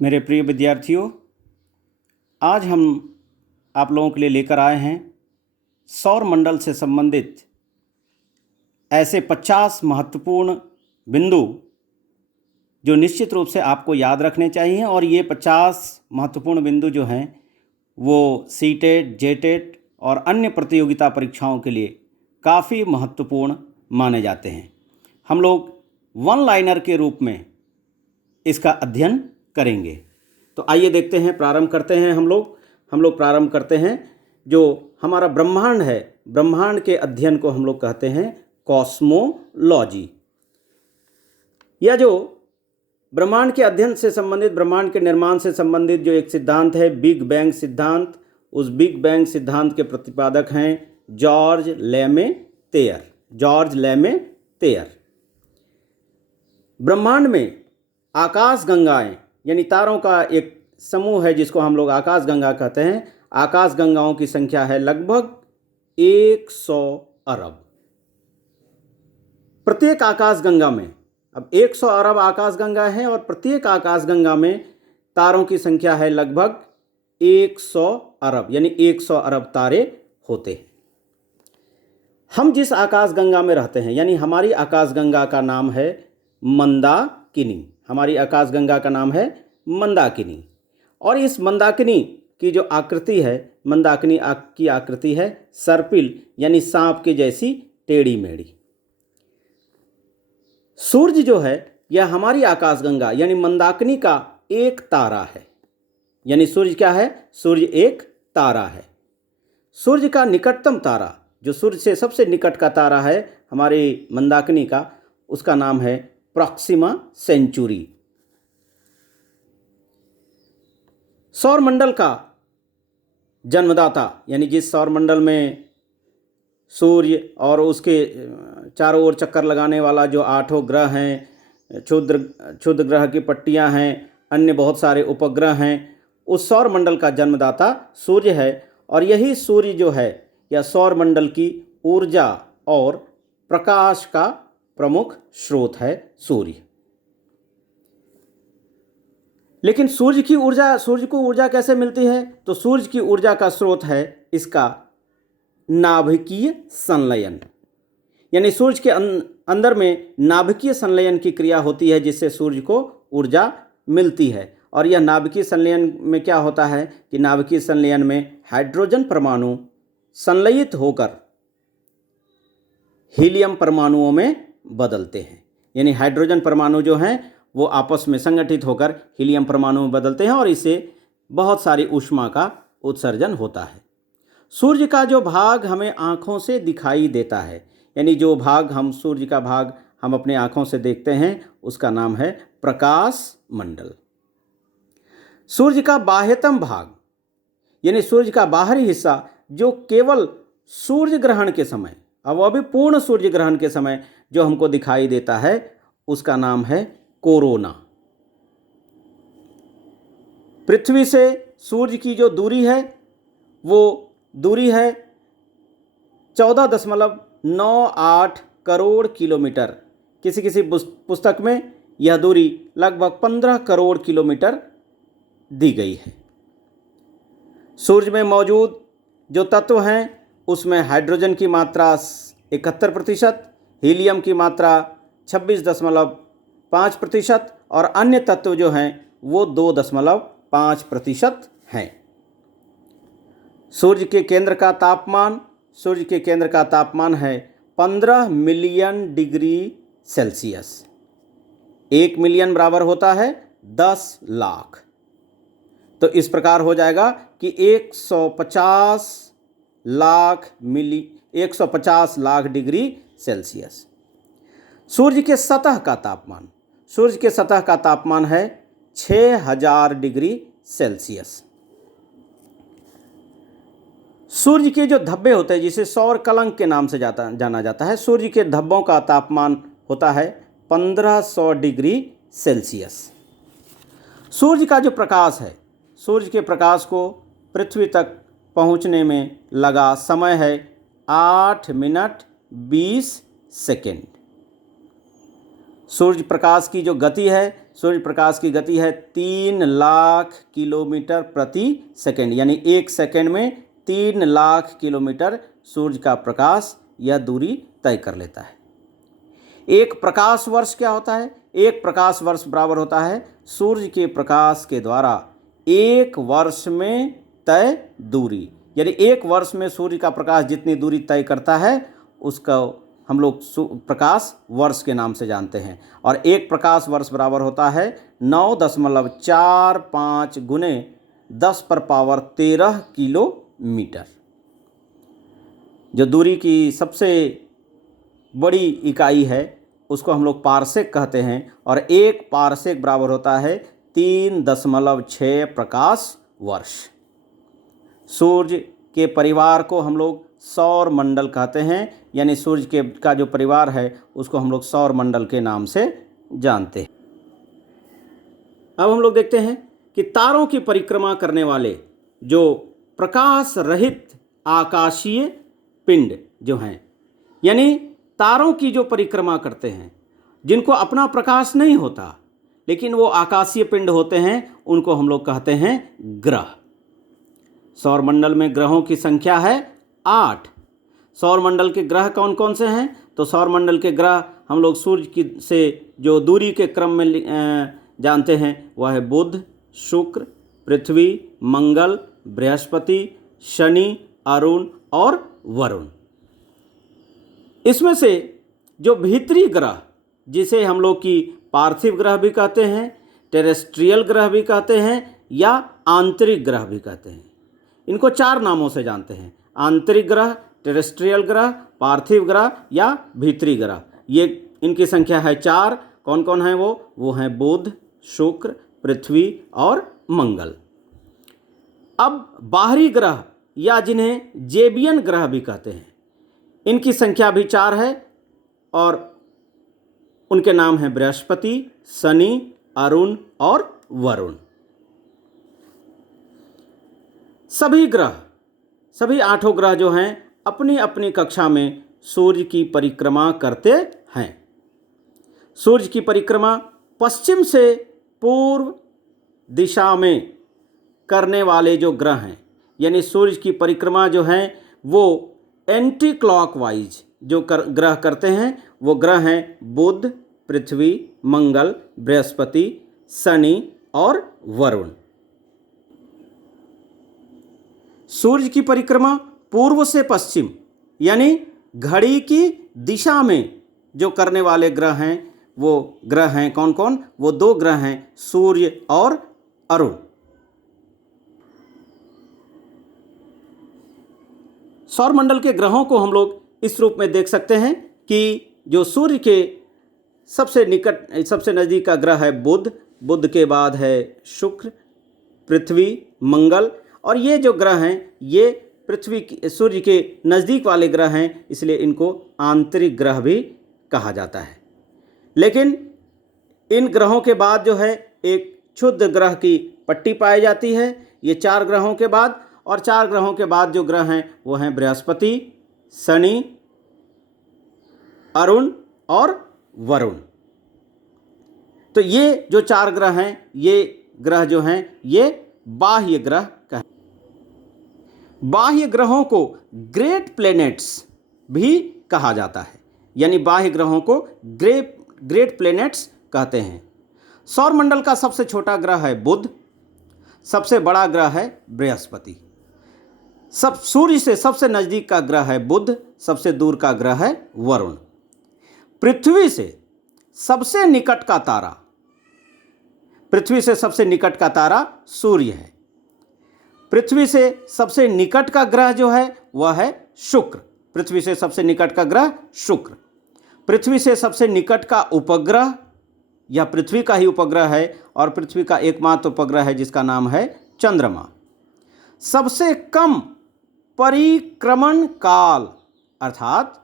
मेरे प्रिय विद्यार्थियों, आज हम आप लोगों के लिए लेकर आए हैं सौर मंडल से संबंधित ऐसे 50 महत्वपूर्ण बिंदु जो निश्चित रूप से आपको याद रखने चाहिए। और ये 50 महत्वपूर्ण बिंदु जो हैं वो सीटेट, जेटेट और अन्य प्रतियोगिता परीक्षाओं के लिए काफ़ी महत्वपूर्ण माने जाते हैं। हम लोग वन लाइनर के रूप में इसका अध्ययन करेंगे। तो आइए देखते हैं, प्रारंभ करते हैं। हम लोग प्रारंभ करते हैं। जो हमारा ब्रह्मांड है, ब्रह्मांड के अध्ययन को हम लोग कहते हैं कॉस्मोलॉजी। यह जो ब्रह्मांड के अध्ययन से संबंधित, ब्रह्मांड के निर्माण से संबंधित जो एक सिद्धांत है, बिग बैंग सिद्धांत, उस बिग बैंग सिद्धांत के प्रतिपादक हैं जॉर्ज लेमे तेयर। ब्रह्मांड में आकाश गंगाएं यानी तारों का एक समूह है जिसको हम लोग आकाश गंगा कहते हैं। आकाश गंगाओं की संख्या है लगभग 100 अरब। प्रत्येक आकाश गंगा में, अब 100 अरब आकाश गंगा है और प्रत्येक आकाश गंगा में तारों की संख्या है लगभग 100 अरब, यानी 100 अरब तारे होते हैं। हम जिस आकाश गंगा में रहते हैं, यानी हमारी आकाश गंगा का नाम है मंदाकिनी। हमारी आकाश गंगा का नाम है मंदाकिनी। और इस मंदाकिनी की जो आकृति है, मंदाकिनी की आकृति है सर्पिल, यानी सांप के जैसी टेढ़ी मेढ़ी। सूर्य जो है यह हमारी आकाशगंगा यानी मंदाकिनी का एक तारा है। यानी सूर्य क्या है? सूर्य एक तारा है। सूर्य का निकटतम तारा, जो सूर्य से सबसे निकट का तारा है हमारी मंदाकिनी का, उसका नाम है प्रॉक्सिमा सेंचुरी। सौरमंडल का जन्मदाता, यानी जिस सौरमंडल में सूर्य और उसके चारों ओर चक्कर लगाने वाला जो 8 ग्रह हैं, क्षुद्र ग्रह की पट्टियां हैं, अन्य बहुत सारे उपग्रह हैं, उस सौरमंडल का जन्मदाता सूर्य है। और यही सूर्य जो है, यह सौरमंडल की ऊर्जा और प्रकाश का प्रमुख स्रोत है सूर्य। लेकिन सूर्य को ऊर्जा कैसे मिलती है? तो सूर्य की ऊर्जा का स्रोत है इसका नाभिकीय संलयन। यानी सूर्य के अंदर में नाभिकीय संलयन की क्रिया होती है जिससे सूर्य को ऊर्जा मिलती है। और यह नाभिकीय संलयन में क्या होता है कि नाभिकीय संलयन में हाइड्रोजन परमाणु संलयित होकर हीलियम परमाणुओं में बदलते हैं। यानी हाइड्रोजन परमाणु जो हैं वो आपस में संगठित होकर हीलियम परमाणु में बदलते हैं और इससे बहुत सारी ऊष्मा का उत्सर्जन होता है। सूर्य का जो भाग हमें आँखों से दिखाई देता है, यानी जो भाग सूर्य का भाग हम अपने आँखों से देखते हैं, उसका नाम है प्रकाश मंडल। सूर्य का बाह्यतम भाग, यानी सूर्य का बाहरी हिस्सा, जो केवल सूर्य ग्रहण के समय, अब वह भी पूर्ण सूर्य ग्रहण के समय जो हमको दिखाई देता है, उसका नाम है कोरोना। पृथ्वी से सूर्य की जो दूरी है वो दूरी है 14.98 करोड़ किलोमीटर। किसी पुस्तक में यह दूरी लगभग 15 करोड़ किलोमीटर दी गई है। सूर्य में मौजूद जो तत्व हैं उसमें हाइड्रोजन की मात्रा 71%, हीलियम की मात्रा 26.5% और अन्य तत्व जो हैं वो 2.5% हैं। सूर्य के केंद्र का तापमान है 15 मिलियन डिग्री सेल्सियस। 1 मिलियन बराबर होता है 10 लाख। तो इस प्रकार हो जाएगा कि 150 लाख डिग्री सेल्सियस। सूर्य के सतह का तापमान है 6000 डिग्री सेल्सियस। सूर्य के जो धब्बे होते हैं, जिसे सौर कलंक के नाम से जाना जाता है, सूर्य के धब्बों का तापमान होता है 1500 डिग्री सेल्सियस। सूर्य का जो प्रकाश है, सूर्य के प्रकाश को पृथ्वी तक पहुंचने में लगा समय है 8 मिनट 20 सेकेंड। सूर्य प्रकाश की जो गति है, सूर्य प्रकाश की गति है 3 लाख किलोमीटर प्रति सेकंड, यानी 1 सेकंड में 3 लाख किलोमीटर सूर्य का प्रकाश यह दूरी तय कर लेता है। एक प्रकाश वर्ष क्या होता है? एक प्रकाश वर्ष बराबर होता है सूर्य के प्रकाश के द्वारा 1 वर्ष में तय दूरी, यानी 1 वर्ष में सूर्य का प्रकाश जितनी दूरी तय करता है उसका हम लोग प्रकाश वर्ष के नाम से जानते हैं। और एक प्रकाश वर्ष बराबर होता है 9.45 गुने 10⁻13 किलोमीटर। जो दूरी की सबसे बड़ी इकाई है उसको हम लोग पारसेक कहते हैं, और एक पारसेक बराबर होता है 3.6 प्रकाश वर्ष। सूर्य के परिवार को हम लोग सौर मंडल कहते हैं, यानी सूर्य का जो परिवार है उसको हम लोग सौर मंडल के नाम से जानते हैं। अब हम लोग देखते हैं कि तारों की परिक्रमा करने वाले जो प्रकाश रहित आकाशीय पिंड जो हैं, यानी तारों की जो परिक्रमा करते हैं, जिनको अपना प्रकाश नहीं होता लेकिन वो आकाशीय पिंड होते हैं, उनको हम लोग कहते हैं ग्रह। सौरमंडल में ग्रहों की संख्या है 8। सौरमंडल के ग्रह कौन कौन से हैं? तो सौरमंडल के ग्रह हम लोग सूर्य की से जो दूरी के क्रम में जानते हैं वह है बुध, शुक्र, पृथ्वी, मंगल, बृहस्पति, शनि, अरुण और वरुण। इसमें से जो भीतरी ग्रह, जिसे हम लोग की पार्थिव ग्रह भी कहते हैं, टेरेस्ट्रियल ग्रह भी कहते हैं या आंतरिक ग्रह भी कहते हैं, इनको 4 नामों से जानते हैं। आंतरिक ग्रह, टेरेस्ट्रियल ग्रह, पार्थिव ग्रह या भीतरी ग्रह। ये इनकी संख्या है 4। कौन कौन है वो हैं बुध, शुक्र, पृथ्वी और मंगल। अब बाहरी ग्रह या जिन्हें जेबियन ग्रह भी कहते हैं, इनकी संख्या भी 4 है और उनके नाम हैं बृहस्पति, शनि, अरुण और वरुण। सभी 8 ग्रह जो हैं अपनी अपनी कक्षा में सूर्य की परिक्रमा करते हैं। सूर्य की परिक्रमा पश्चिम से पूर्व दिशा में करने वाले जो ग्रह हैं, यानी सूर्य की परिक्रमा जो हैं वो एंटी क्लॉकवाइज जो ग्रह करते हैं, वो ग्रह हैं बुध, पृथ्वी, मंगल, बृहस्पति, शनि और वरुण। सूर्य की परिक्रमा पूर्व से पश्चिम यानी घड़ी की दिशा में जो करने वाले ग्रह हैं वो ग्रह हैं कौन कौन? वो 2 ग्रह हैं, सूर्य और अरुण। सौरमंडल के ग्रहों को हम लोग इस रूप में देख सकते हैं कि जो सूर्य के सबसे निकट, सबसे नज़दीक का ग्रह है बुध, बुध के बाद है शुक्र, पृथ्वी, मंगल, और ये जो ग्रह हैं ये सूर्य के नज़दीक वाले ग्रह हैं, इसलिए इनको आंतरिक ग्रह भी कहा जाता है। लेकिन इन ग्रहों के बाद जो है एक क्षुद्र ग्रह की पट्टी पाई जाती है, ये 4 ग्रहों के बाद, और 4 ग्रहों के बाद जो ग्रह हैं वो हैं बृहस्पति, शनि, अरुण और वरुण। तो ये जो 4 ग्रह हैं, ये ग्रह जो हैं ये बाह्य ग्रह कहते हैं। बाह्य ग्रहों को ग्रेट प्लैनेट्स भी कहा जाता है, यानी बाह्य ग्रहों को ग्रेट प्लैनेट्स कहते हैं। सौरमंडल का सबसे छोटा ग्रह है बुध, सबसे बड़ा ग्रह है बृहस्पति। सूर्य से सबसे नज़दीक का ग्रह है बुध, सबसे दूर का ग्रह है वरुण। पृथ्वी से सबसे निकट का तारा सूर्य है। पृथ्वी से सबसे निकट का ग्रह जो है वह है शुक्र। पृथ्वी से सबसे निकट का ग्रह शुक्र। पृथ्वी से सबसे निकट का उपग्रह, यह पृथ्वी का ही उपग्रह है और पृथ्वी का एकमात्र उपग्रह है जिसका नाम है चंद्रमा। सबसे कम परिक्रमण काल, अर्थात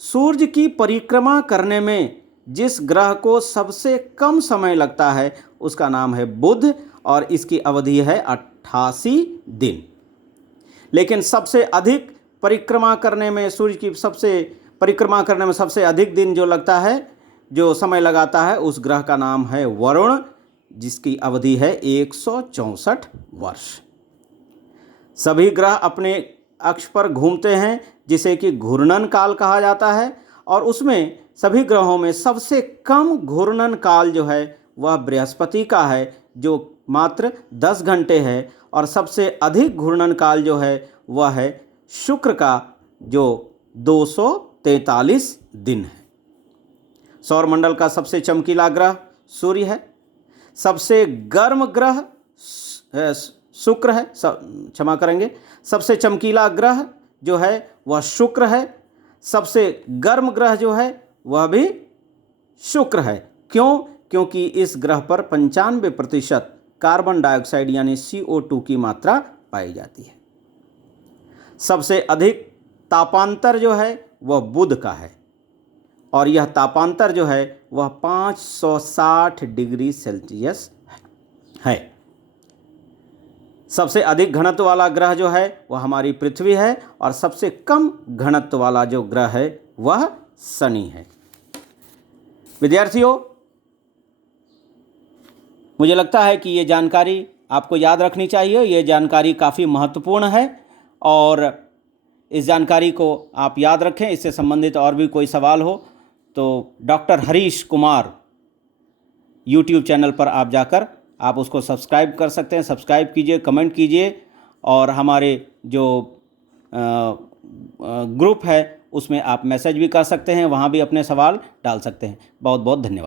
सूर्य की परिक्रमा करने में जिस ग्रह को सबसे कम समय लगता है उसका नाम है बुध और इसकी अवधि है 88 दिन। लेकिन सबसे अधिक परिक्रमा करने में, सूर्य की सबसे परिक्रमा करने में सबसे अधिक दिन जो लगता है जो समय लगाता है उस ग्रह का नाम है वरुण, जिसकी अवधि है 164 वर्ष। सभी ग्रह अपने अक्ष पर घूमते हैं, जिसे कि घूर्णन काल कहा जाता है, और उसमें सभी ग्रहों में सबसे कम घूर्णन काल जो है वह बृहस्पति का है, जो मात्र 10 घंटे है, और सबसे अधिक घूर्णन काल जो है वह है शुक्र का, जो 243 दिन है। सौरमंडल का सबसे चमकीला ग्रह सूर्य है। सबसे गर्म ग्रह शुक्र है, क्षमा करेंगे, सबसे चमकीला ग्रह जो है वह शुक्र है। सबसे गर्म ग्रह जो है वह भी शुक्र है। क्यों? क्योंकि इस ग्रह पर 95% कार्बन डाइऑक्साइड यानी CO2 की मात्रा पाई जाती है। सबसे अधिक तापांतर जो है वह बुध का है, और यह तापांतर जो है वह 560 डिग्री सेल्सियस है। सबसे अधिक घनत्व वाला ग्रह जो है वह हमारी पृथ्वी है, और सबसे कम घनत्व वाला जो ग्रह है वह शनि है। विद्यार्थियों, मुझे लगता है कि ये जानकारी आपको याद रखनी चाहिए। ये जानकारी काफ़ी महत्वपूर्ण है, और इस जानकारी को आप याद रखें। इससे संबंधित और भी कोई सवाल हो तो doctor Harish Kumar YouTube channel पर आप जाकर आप उसको सब्सक्राइब कर सकते हैं। सब्सक्राइब कीजिए, कमेंट कीजिए, और हमारे जो ग्रुप है उसमें आप मैसेज भी कर सकते हैं, वहाँ भी अपने सवाल डाल सकते हैं। बहुत बहुत धन्यवाद।